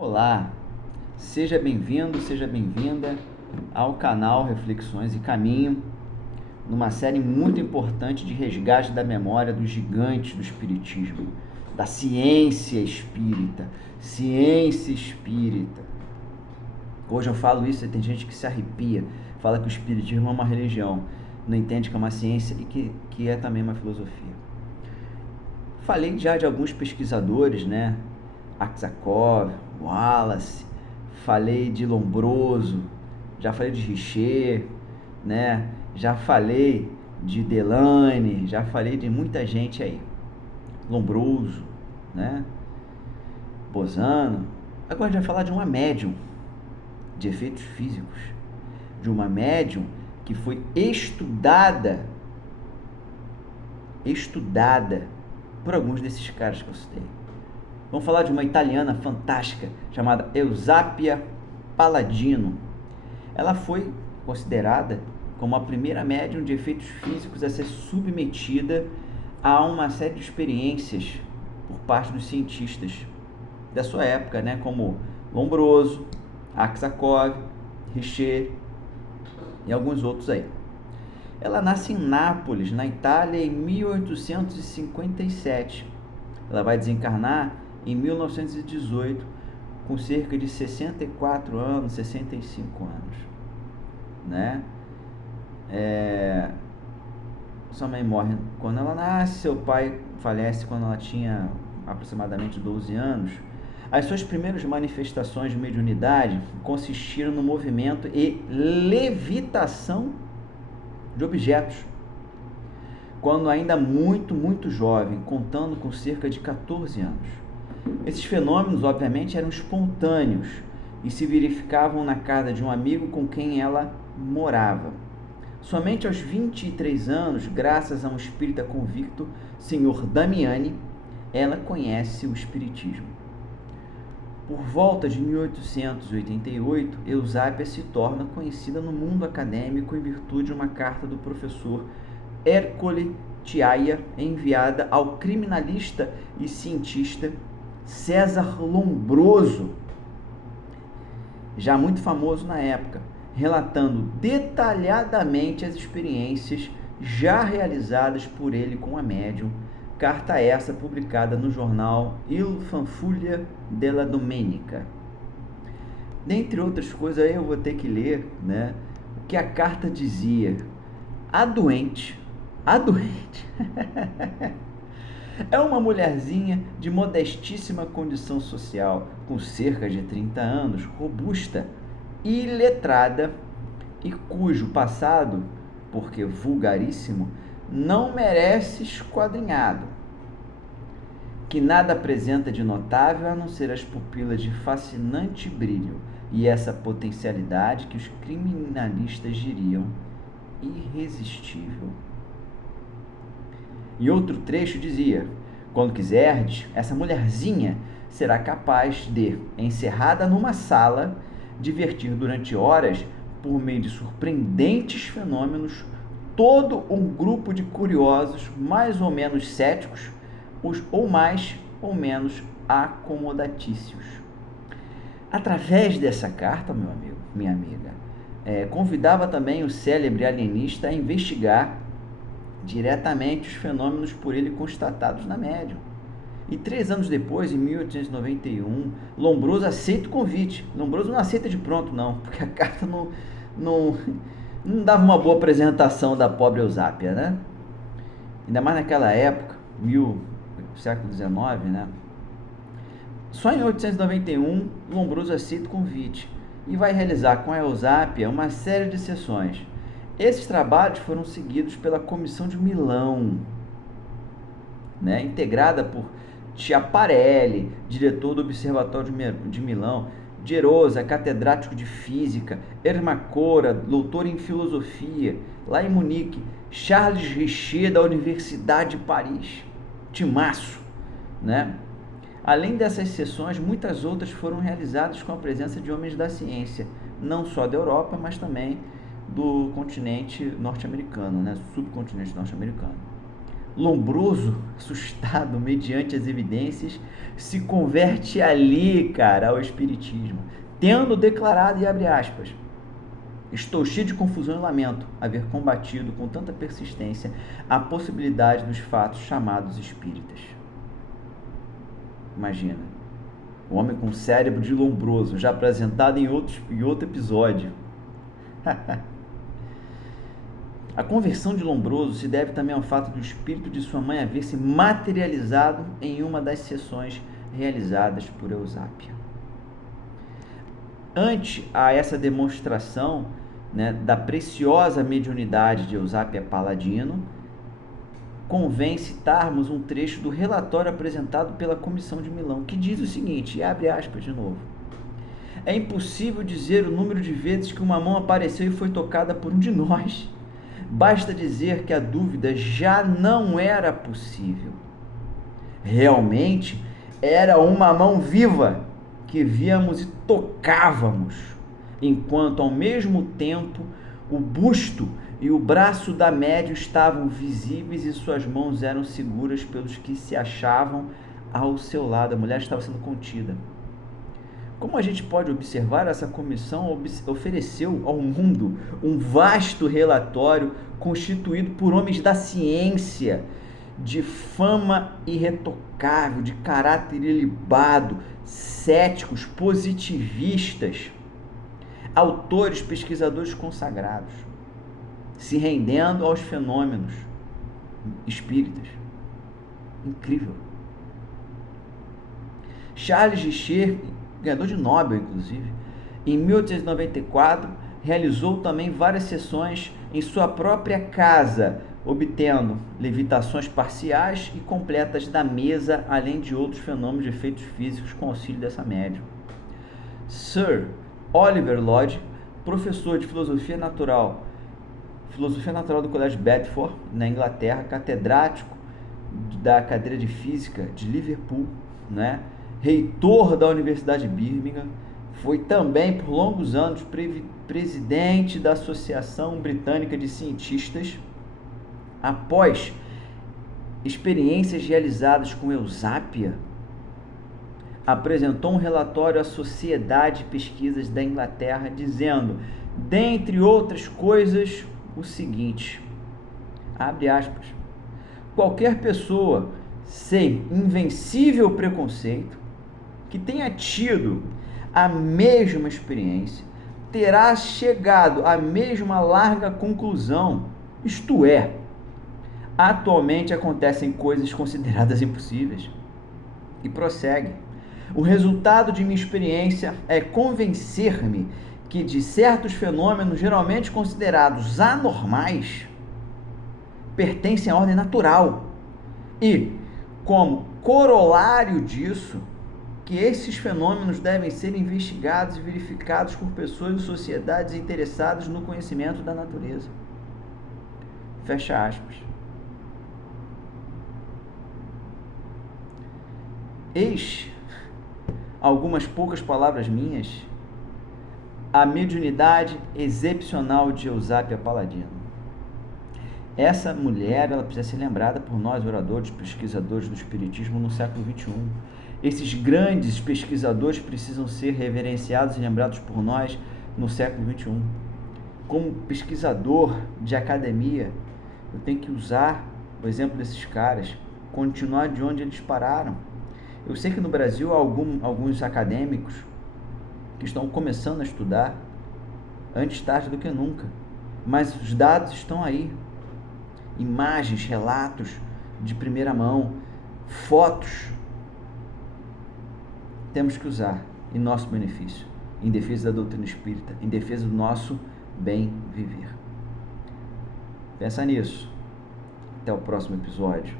Olá, seja bem-vindo, seja bem-vinda ao canal Reflexões e Caminho, numa série muito importante de resgate da memória dos gigantes do espiritismo, da ciência espírita. Ciência espírita. Hoje eu falo isso e tem gente que se arrepia, fala que o espiritismo é uma religião, não entende que é uma ciência e que é também uma filosofia. Falei já de alguns pesquisadores, né? Aksakov, Wallace, falei de Lombroso, já falei de Richer, né? Já falei de Delane, já falei de muita gente aí. Lombroso, né? Bozano. Agora a gente vai falar de uma médium de efeitos físicos, de uma médium que foi estudada por alguns desses caras que eu citei. Vamos falar de uma italiana fantástica chamada Eusapia Palladino. Ela foi considerada como a primeira médium de efeitos físicos a ser submetida a uma série de experiências por parte dos cientistas da sua época, né, como Lombroso, Aksakov, Richer e alguns outros aí. Ela nasce em Nápoles, na Itália, em 1857. Ela vai desencarnar em 1918, com cerca de 64 anos, 65 anos, né? Sua mãe morre quando ela nasce, seu pai falece quando ela tinha aproximadamente 12 anos. As suas primeiras manifestações de mediunidade consistiram no movimento e levitação de objetos, quando ainda muito jovem, contando com cerca de 14 anos. Esses fenômenos, obviamente, eram espontâneos e se verificavam na casa de um amigo com quem ela morava. Somente aos 23 anos, graças a um espírita convicto, Sr. Damiani, ela conhece o espiritismo. Por volta de 1888, Eusápia se torna conhecida no mundo acadêmico em virtude de uma carta do professor Ercole Tiaia, enviada ao criminalista e cientista César Lombroso, já muito famoso na época, relatando detalhadamente as experiências já realizadas por ele com a médium, carta essa publicada no jornal Il Fanfuglia della Domenica. Dentre outras coisas, eu vou ter que ler, né, o que a carta dizia. A doente é uma mulherzinha de modestíssima condição social, com cerca de 30 anos, robusta, iletrada e cujo passado, porque vulgaríssimo, não merece esquadrinhado, que nada apresenta de notável a não ser as pupilas de fascinante brilho e essa potencialidade que os criminalistas diriam irresistível. E outro trecho dizia: quando quiserdes, essa mulherzinha será capaz de, encerrada numa sala, divertir durante horas, por meio de surpreendentes fenômenos, todo um grupo de curiosos, mais ou menos céticos, ou mais ou menos acomodatícios. Através dessa carta, meu amigo, minha amiga, convidava também o célebre alienista a investigar diretamente os fenômenos por ele constatados na médium. E 3 anos depois, em 1891, Lombroso aceita o convite. Lombroso não aceita de pronto, não, porque a carta não dava uma boa apresentação da pobre Eusápia, né? Ainda mais naquela época, século XIX, né? Só em 1891, Lombroso aceita o convite e vai realizar com a Eusápia uma série de sessões. Esses trabalhos foram seguidos pela Comissão de Milão, né, integrada por Schiaparelli, diretor do Observatório de Milão, Gerosa, catedrático de Física, Ermacora, doutor em Filosofia, lá em Munique, Charles Richer, da Universidade de Paris, timaço, né? Além dessas sessões, muitas outras foram realizadas com a presença de homens da ciência, não só da Europa, mas também do continente norte-americano, né? Subcontinente norte-americano. Lombroso, assustado mediante as evidências, se converte ali, cara, ao espiritismo, tendo declarado, e abre aspas, estou cheio de confusão e lamento haver combatido com tanta persistência a possibilidade dos fatos chamados espíritas. Imagina, o homem com cérebro de Lombroso, já apresentado em outro episódio. A conversão de Lombroso se deve também ao fato do espírito de sua mãe haver se materializado em uma das sessões realizadas por Eusápia. Ante a essa demonstração, né, da preciosa mediunidade de Eusápia Paladino, convém citarmos um trecho do relatório apresentado pela Comissão de Milão, que diz o seguinte, e abre aspas de novo: é impossível dizer o número de vezes que uma mão apareceu e foi tocada por um de nós. Basta dizer que a dúvida já não era possível. Realmente era uma mão viva que víamos e tocávamos, enquanto ao mesmo tempo o busto e o braço da médium estavam visíveis e suas mãos eram seguras pelos que se achavam ao seu lado. A mulher estava sendo contida. Como a gente pode observar, essa comissão ofereceu ao mundo um vasto relatório constituído por homens da ciência, de fama irretocável, de caráter ilibado, céticos, positivistas, autores, pesquisadores consagrados, se rendendo aos fenômenos espíritas. Incrível. Charles Richer, ganhador de Nobel, inclusive, em 1894, realizou também várias sessões em sua própria casa, obtendo levitações parciais e completas da mesa, além de outros fenômenos de efeitos físicos com auxílio dessa médium. Sir Oliver Lodge, professor de filosofia natural do Colégio Bedford, na Inglaterra, catedrático da cadeira de física de Liverpool, né? Reitor da Universidade de Birmingham, foi também por longos anos presidente da Associação Britânica de Cientistas. Após experiências realizadas com Eusápia, apresentou um relatório à Sociedade de Pesquisas da Inglaterra, dizendo, dentre outras coisas, o seguinte, abre aspas, qualquer pessoa sem invencível preconceito, que tenha tido a mesma experiência, terá chegado à mesma larga conclusão, isto é, atualmente acontecem coisas consideradas impossíveis. E prossegue. O resultado de minha experiência é convencer-me que de certos fenômenos geralmente considerados anormais pertencem à ordem natural e, como corolário disso, que esses fenômenos devem ser investigados e verificados por pessoas e sociedades interessadas no conhecimento da natureza. Fecha aspas. Eis algumas poucas palavras minhas, a mediunidade excepcional de Eusápia Paladino. Essa mulher, ela precisa ser lembrada por nós, oradores, pesquisadores do Espiritismo no século XXI. Esses grandes pesquisadores precisam ser reverenciados e lembrados por nós no século XXI. Como pesquisador de academia, eu tenho que usar o exemplo desses caras, continuar de onde eles pararam. Eu sei que no Brasil há alguns acadêmicos que estão começando a estudar, antes tarde do que nunca, mas os dados estão aí. Imagens, relatos de primeira mão, fotos, temos que usar em nosso benefício, em defesa da doutrina espírita, em defesa do nosso bem viver. Pensa nisso. Até o próximo episódio.